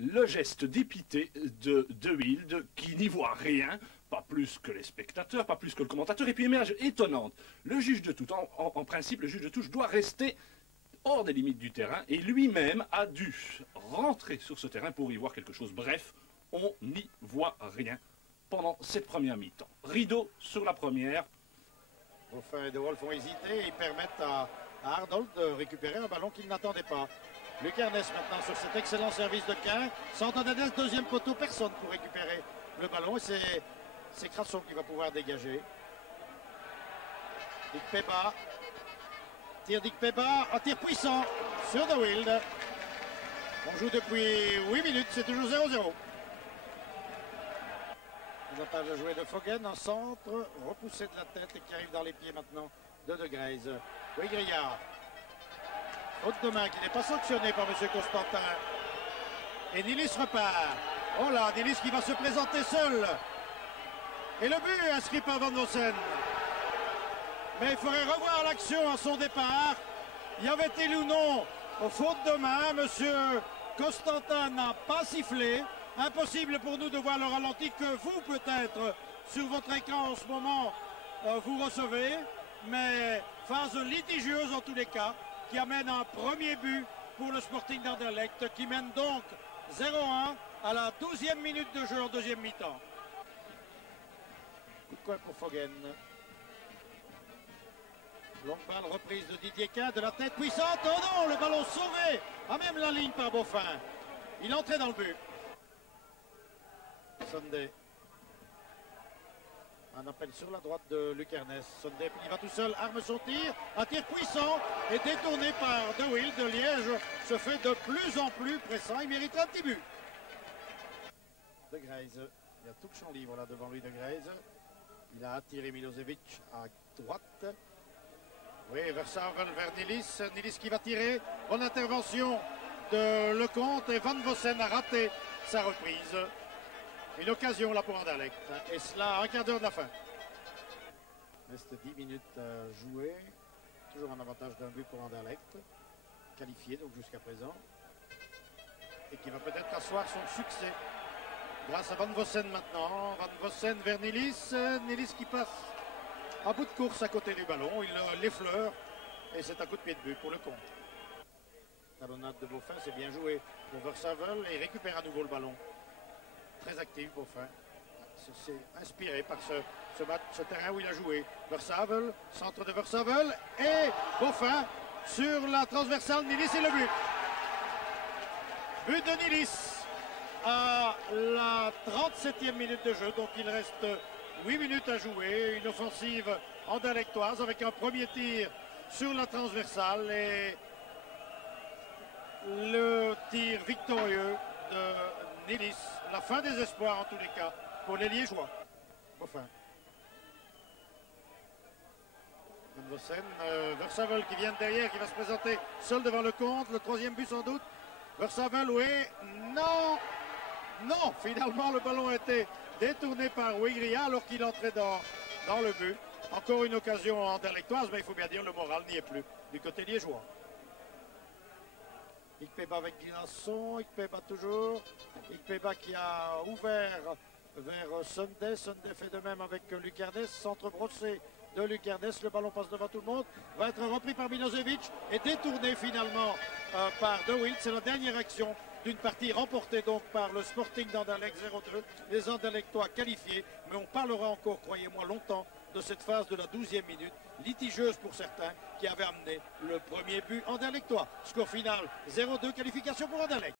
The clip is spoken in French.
le geste dépité de De Wilde, qui n'y voit rien, pas plus que les spectateurs, pas plus que le commentateur, et puis image étonnante. Le juge de touche, en principe, le juge de touche doit rester hors des limites du terrain, et lui-même a dû rentrer sur ce terrain pour y voir quelque chose. Bref, on n'y voit rien pendant cette première mi-temps. Rideau sur la première. Boffin et De Wolf ont hésité, ils permettent à Arnold de récupérer un ballon qu'il n'attendait pas. Lucarnes maintenant sur cet excellent service de Quin. Santandades, deuxième poteau, personne pour récupérer le ballon. Et c'est Crasson qui va pouvoir dégager. Dick Peba. Tir Dick Peba, un tir puissant sur De Wilde. On joue depuis 8 minutes, c'est toujours 0-0. L'attaque de jouer de Foggen en centre, repoussé de la tête et qui arrive dans les pieds maintenant de Grey's. Oui, Grillard. Faute de main qui n'est pas sanctionnée par M. Constantin. Et Nilis repart. Oh là, Nilis qui va se présenter seul. Et le but inscrit par Van Vossen. Mais il faudrait revoir l'action à son départ. Y avait-il ou non faute de main? M. Constantin n'a pas sifflé. Impossible pour nous de voir le ralenti que vous, peut-être, sur votre écran en ce moment, vous recevez. Mais phase litigieuse en tous les cas, qui amène un premier but pour le Sporting d'Anderlecht, qui mène donc 0-1 à la 12e minute de jeu en deuxième mi-temps. Coup de coin pour Foggen. Longue balle reprise de Didier Quin, de la tête puissante. Oh non, le ballon sauvé à même la ligne par Boffin. Il entrait dans le but. Sunday. Un appel sur la droite de Lucarnes. Sunday, il va tout seul, arme son tir. Un tir puissant et détourné par De Wilde. De Liège se fait de plus en plus pressant. Il mérite un petit but. De Grey's. Il y a tout le champ libre là devant lui, De Grey's. Il a attiré Milosevic à droite. Oui, Versailles vers Nilis. Nilis qui va tirer. Bonne intervention de Lecomte et Van Vossen a raté sa reprise. Une occasion là pour Anderlecht. Et cela à un quart d'heure de la fin. Il reste 10 minutes à jouer. Toujours un avantage d'un but pour Anderlecht. Qualifié donc jusqu'à présent. Et qui va peut-être asseoir son succès. Grâce à Van Vossen maintenant. Van Vossen vers Nilis. Nilis qui passe à bout de course à côté du ballon. Il l'effleure. Et c'est un coup de pied de but pour le compte. Talonnade de Boffin, c'est bien joué pour Versavel. Et il récupère à nouveau le ballon. Très actif, Boffin. C'est inspiré par ce terrain où il a joué. Versavel, centre de Versavel. Et Boffin sur la transversale. Nilis et le but. But de Nilis à la 37e minute de jeu. Donc il reste 8 minutes à jouer. Une offensive anderlechtoise avec un premier tir sur la transversale. Et le tir victorieux de Nilis. La fin des espoirs en tous les cas pour les Liégeois. Enfin. Van Vossen, Versavel qui vient de derrière, qui va se présenter seul devant le compte. Le troisième but sans doute. Versavel, oui. Non. Non, finalement le ballon a été détourné par Ouigria alors qu'il entrait dans le but. Encore une occasion anderlechtoise, mais il faut bien dire le moral n'y est plus du côté liégeois. Ikpeba avec Guinasson, Ikpeba toujours. Ikpeba qui a ouvert vers Sunday. Sunday fait de même avec Lucarnes. Centre brossé de Lucarnes. Le ballon passe devant tout le monde. Va être repris par Milosevic et détourné finalement par De Wilde. C'est la dernière action d'une partie remportée donc par le Sporting d'Anderlecht 0-2. Les Anderlechtois qualifiés. Mais on parlera encore, croyez-moi, longtemps de cette phase de la 12e minute, litigieuse pour certains, qui avait amené le premier but anderlechtois. Score final 0-2, qualification pour Anderlecht.